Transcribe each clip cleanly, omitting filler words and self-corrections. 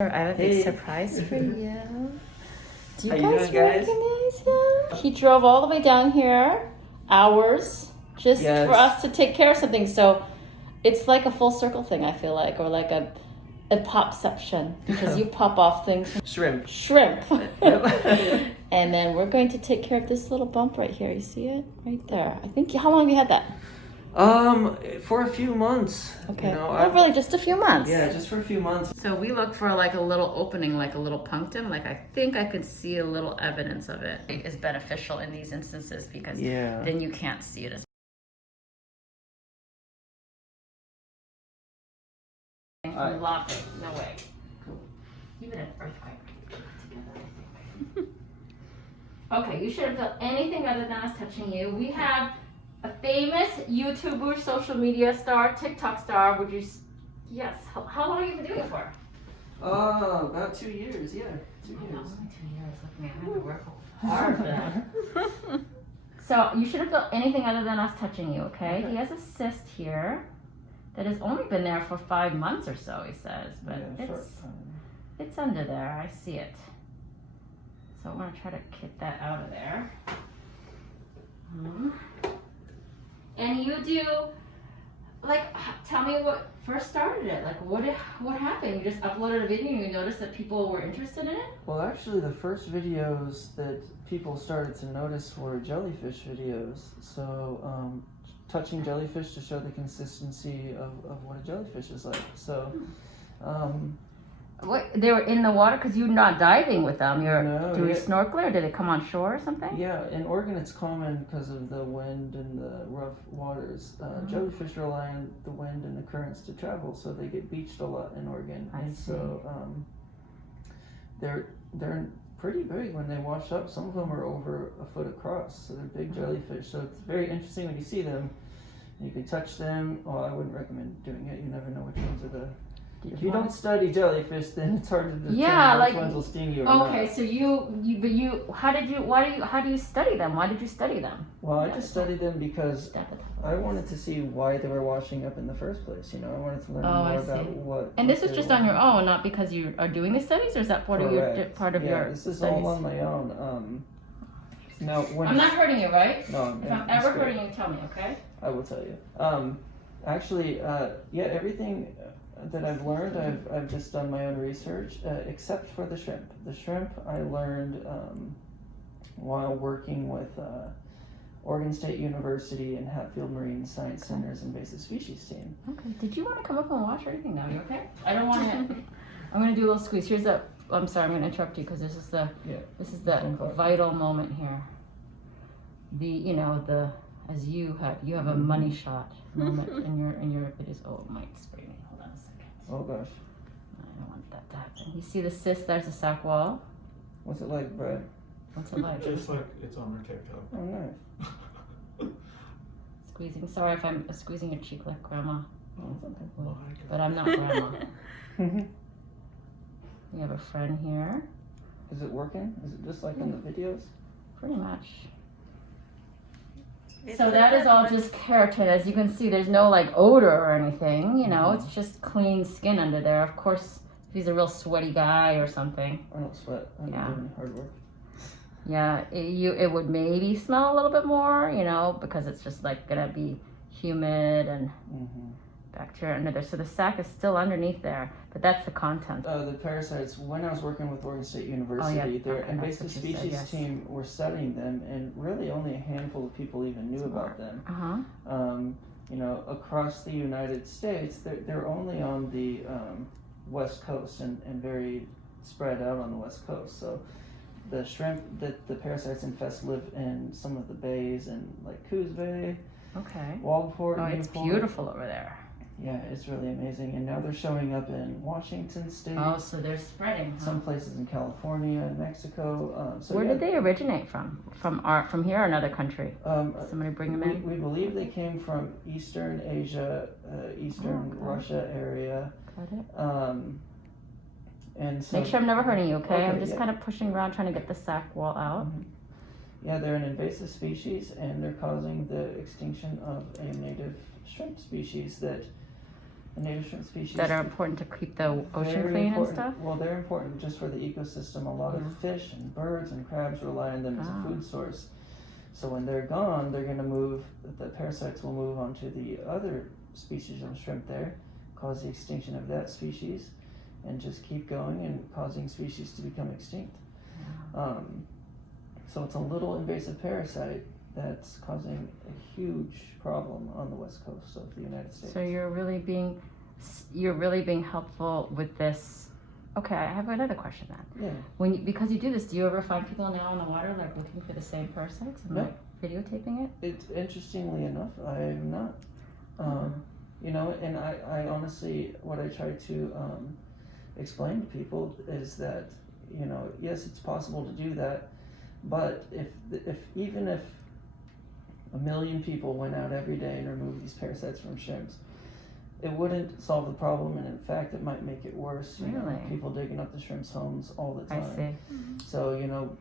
I have a big surprise for you. Do you How you guys doing, guys? recognize him? He drove all the way down here, hours, just for us to take care of something. So it's like a full circle thing, I feel like, or like a popception, because you pop off things. Shrimp. And then we're going to take care of this little bump right here. You see it? Right there. I think, how long have you had that? For a few months. Okay. You know, well, really, just a few months. Yeah, just for a few months. So we look for like a little opening, like a little punctum. Like I think I could see a little evidence of it. It is beneficial in these instances because then you can't see it as from laughing. No way. Even an earthquake together. Okay, you shouldn't feel anything other than us touching you. We have a famous YouTuber, social media star, TikTok star. Would you? Yes. How long have you been doing it for? About 2 years. Yeah, 2 years. No, only 2 years. Look at me. I have to work hard for that. So you shouldn't feel anything other than us touching you. Okay? He has a cyst here that has only been there for 5 months or so. He says, but it's under there. I see it. So I'm gonna try to get that out of there. And you do, like, tell me what first started it. Like, what happened? You just uploaded a video and you noticed that people were interested in it? Well, actually, the first videos that people started to notice were jellyfish videos. So, touching jellyfish to show the consistency of what a jellyfish is like. So, What, they were in the water because you're not diving with them. Do you snorkel or did they come on shore or something? Yeah, in Oregon it's common because of the wind and the rough waters. Jellyfish rely on the wind and the currents to travel, so they get beached a lot in Oregon. I see. So they're pretty big when they wash up. Some of them are over a foot across, so they're big jellyfish. So it's very interesting when you see them. You can touch them. Well, I wouldn't recommend doing it. You never know which ones are the. If you don't study jellyfish, then it's hard to determine which ones will sting you or not. Okay, so how do you study them? Why did you study them? Well, I just studied them because I wanted to see why they were washing up in the first place. You know, I wanted to learn more about what. And this was just on your own, not because you are doing the studies, or is that part of your this is all on my own. Now, I'm not hurting you, right? No, if I'm ever hurting you, tell me, okay? I will tell you. Actually, everything that I've learned, I've just done my own research, except for the shrimp. The shrimp I learned while working with Oregon State University and Hatfield Marine Science Center's invasive species team. Okay. Did you want to come up and watch or anything now? You okay? I don't want to. I'm going to do a little squeeze. Here's the. I'm sorry. I'm going to interrupt you because this is the vital moment here. As you have a money shot moment in your it is. Oh, it might spray me. Hold on a second. Oh gosh. I don't want that to happen. You see the cyst? There's the sac wall. What's it like, Brad? What's it like? Just like it's on her TikTok. Oh, nice. Squeezing. Sorry if I'm squeezing your cheek like grandma. Oh, it's okay. But I'm not grandma. We have a friend here. Is it working? Is it just like in the videos? Pretty much. So that is all just keratin. As you can see, there's no like odor or anything, you know, it's just clean skin under there. Of course, if he's a real sweaty guy or something. I don't sweat. I'm doing hard work. Yeah, it would maybe smell a little bit more, you know, because it's just like gonna be humid and bacteria under there. So the sac is still underneath there, but that's the content. The parasites, when I was working with Oregon State University, their invasive species team were studying them, and really only a handful of people even knew about them. You know, across the United States, they're only on the West Coast and very spread out on the West Coast. So the shrimp that the parasites infest live in some of the bays, and like Coos Bay, Waldport. Oh, it's beautiful over there. Yeah, it's really amazing. And now they're showing up in Washington State. Oh, so they're spreading. Some places in California and Mexico. Where did they originate from? From here or another country? Somebody bring them in? We believe they came from Eastern Asia, Eastern Russia area. Got it. And so, make sure I'm never hurting you, okay? I'm just kind of pushing around trying to get the sac wall out. Yeah, they're an invasive species, and they're causing the extinction of a native shrimp species that the native shrimp species that are important to keep the ocean clean and stuff? Well, they're important just for the ecosystem. A lot of fish and birds and crabs rely on them as a food source. So when they're gone, they're going to move, the parasites will move onto the other species of shrimp there, cause the extinction of that species, and just keep going and causing species to become extinct. So it's a little invasive parasite that's causing a huge problem on the west coast of the United States. So you're really being helpful with this. Okay, I have another question then. Yeah. Because you do this, do you ever find people now in the water like looking for the same parasites and like videotaping it? It's interestingly enough, I am not. You know, and I honestly, what I try to explain to people is that, you know, yes, it's possible to do that, but even if 1 million people went out every day and removed these parasites from shrimps, it wouldn't solve the problem, and in fact, it might make it worse. You know, people digging up the shrimps' homes all the time. I see. So, you know,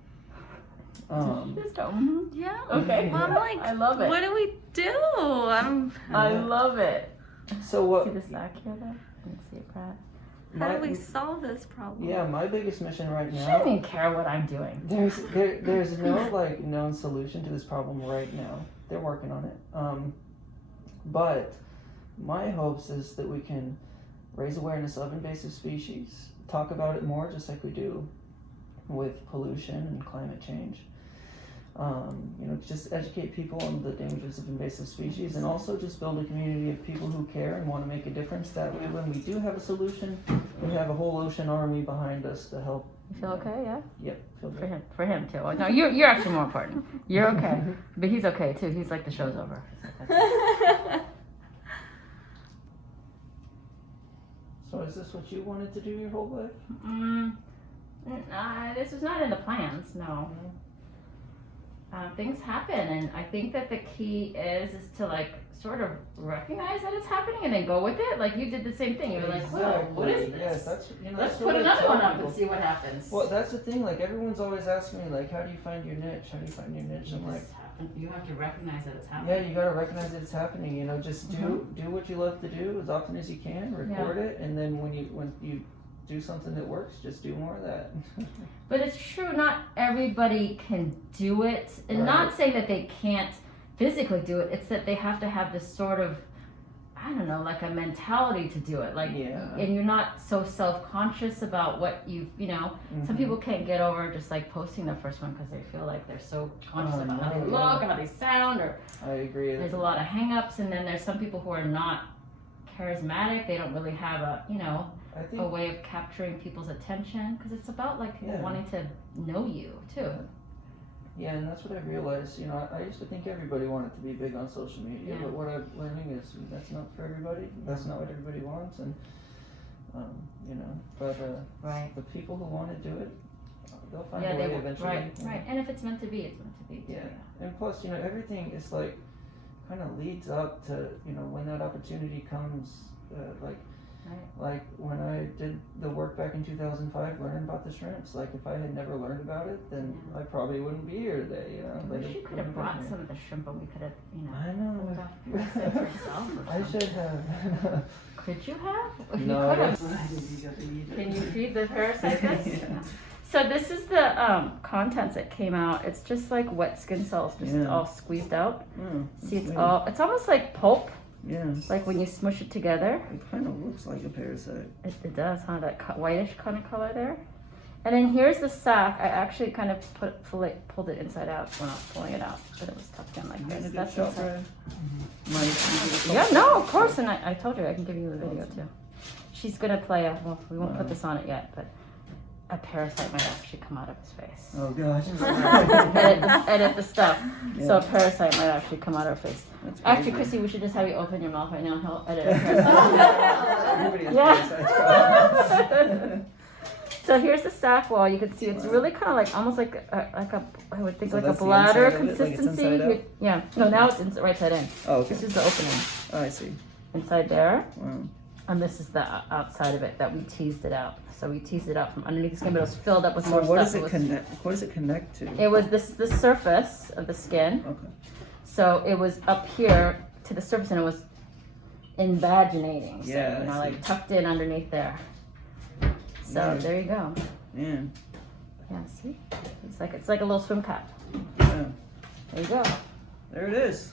yeah. Okay. Well, I'm like, I love it. What do we do? I love it. So what? See the sack here, though? I can see it, Brad. How do we solve this problem? Yeah, my biggest mission right now. She doesn't even care what I'm doing. There's no like known solution to this problem right now. They're working on it. But my hopes is that we can raise awareness of invasive species, talk about it more, just like we do with pollution and climate change. You know, just educate people on the dangers of invasive species, and also just build a community of people who care and want to make a difference. That way, when we do have a solution, we have a whole ocean army behind us to help. You feel okay? Yeah. Yep. Feel good. For him too. No, you're actually more important. You're okay, but he's okay too. He's like, the show's over. So is this what you wanted to do your whole life? This was not in the plans. No. Things happen, and I think that the key is to like sort of recognize that it's happening and then go with it. Like you did the same thing. You were like, "Whoa, what is this? Yes, that's, you know, Let's that's put what another I one tell up people. and see what happens." Well, that's the thing. Like everyone's always asking me, like, "How do you find your niche? How do you find your niche?" I'm like, you have to recognize that it's happening. yeah, you gotta recognize that it's happening. You know, just do what you love to do as often as you can. Record it, and then when you do something that works, just do more of that. But it's true, not everybody can do it. And not saying that they can't physically do it, it's that they have to have this sort of, I don't know, like a mentality to do it. Like, and you're not so self-conscious about what you know. Some people can't get over just like posting their first one because they feel like they're so conscious about how they look and how they sound, or I agree. There's a lot of hang-ups, and then there's some people who are not charismatic. They don't really have a way of capturing people's attention, because it's about like people wanting to know you too. Yeah, and that's what I've realized. You know, I used to think everybody wanted to be big on social media, but what I'm learning is that's not for everybody. That's not what everybody wants, and you know, but the people who want to do it, they'll find a way eventually. Right. And if it's meant to be, it's meant to be. Too, And plus, you know, everything is like kind of leads up to, you know, when that opportunity comes, like when I did the work back in 2005 learning about the shrimps, like if I had never learned about it, then I probably wouldn't be here today, you know. I wish you could have brought some of the shrimp, and we could have, you know. I know. Yourself or I should have. Could you have? No, you could have. Can you feed the parasites this? So this is the contents that came out. It's just like wet skin cells, just all squeezed out. See, it's almost like pulp. Yeah. Like when you smush it together. It kind of looks like a parasite. It does, huh? That whitish kind of color there. And then here's the sac. I actually kind of pulled it inside out when I was pulling it out, but it was tucked in like this. That's inside. Yeah, no, of course. And I told you I can give you the video too. She's gonna play we won't put this on it yet, but a parasite might actually come out of his face. Oh gosh. edit the stuff. Yeah. So a parasite might actually come out of her face. Actually, Chrissy, we should just have you open your mouth right now and he'll edit a parasite. Yeah. So here's the sac wall. You can see it's really kind of like almost like I would think like a bladder consistency. Like yeah. No, now it's right side in. Oh, okay. This is the opening. Oh, I see. Inside there. Wow. And this is the outside of it that we teased it out. So we teased it out from underneath the skin, but it was filled up with more stuff. What does it connect to? It was the surface of the skin. Okay. So it was up here to the surface, and invaginating. So, Yeah, you know, like tucked in underneath there. So there you go. Yeah. Yeah, see? It's like a little swim cap. Yeah. There you go. There it is.